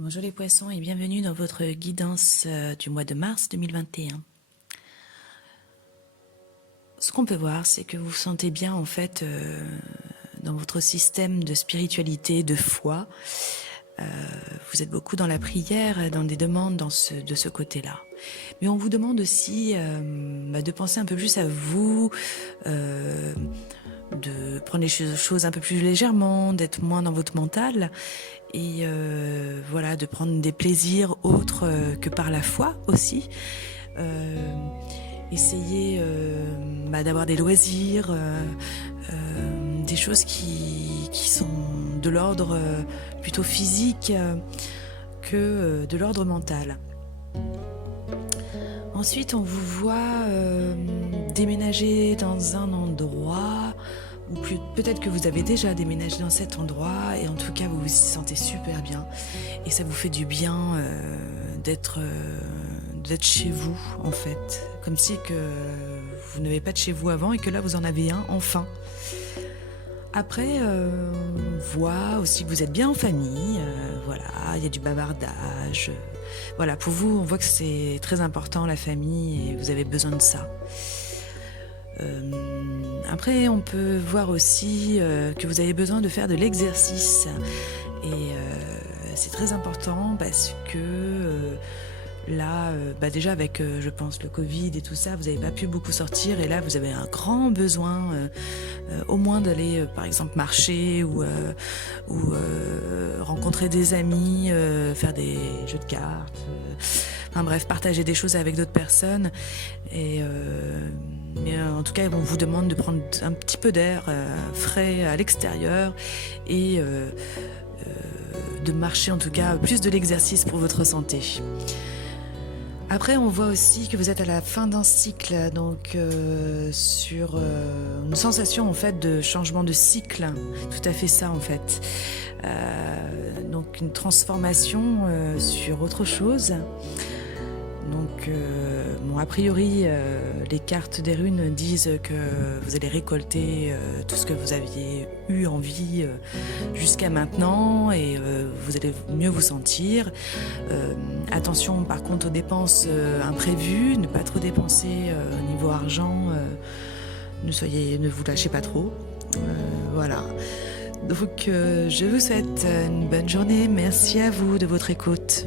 Bonjour les poissons et bienvenue dans votre guidance du mois de mars 2021. Ce qu'on peut voir, c'est que vous vous sentez bien en fait dans votre système de spiritualité, de foi. Vous êtes beaucoup dans la prière, dans des demandes de ce côté-là. Mais on vous demande aussi de penser un peu plus à vous, de prendre les choses un peu plus légèrement, d'être moins dans votre mental et voilà, de prendre des plaisirs autres que par la foi aussi. Essayez d'avoir des loisirs, des choses qui sont de l'ordre plutôt physique que de l'ordre mental. Ensuite, on vous voit déménager dans un endroit, ou peut-être que vous avez déjà déménagé dans cet endroit, et en tout cas, vous vous y sentez super bien. Et ça vous fait du bien d'être chez vous, en fait. Comme si que vous n'avez pas de chez vous avant, et que là, vous en avez un, enfin. Après, on voit aussi que vous êtes bien en famille, voilà, il y a du bavardage. Voilà, pour vous, on voit que c'est très important la famille et vous avez besoin de ça. Après, on peut voir aussi que vous avez besoin de faire de l'exercice et c'est très important parce que là, déjà avec, je pense, le Covid et tout ça, vous n'avez pas pu beaucoup sortir et là, vous avez un grand besoin au moins d'aller, par exemple, marcher ou rencontrer des amis, faire des jeux de cartes, enfin bref, partager des choses avec d'autres personnes. Mais en tout cas, on vous demande de prendre un petit peu d'air frais à l'extérieur et de marcher, en tout cas, plus de l'exercice pour votre santé. Après, on voit aussi que vous êtes à la fin d'un cycle, donc sur une sensation en fait de changement de cycle, tout à fait ça en fait. Donc une transformation sur autre chose. Donc, a priori, les cartes des runes disent que vous allez récolter tout ce que vous aviez eu envie jusqu'à maintenant et vous allez mieux vous sentir. Attention par contre aux dépenses imprévues, ne pas trop dépenser au niveau argent, ne vous lâchez pas trop. Voilà. Donc, je vous souhaite une bonne journée. Merci à vous de votre écoute.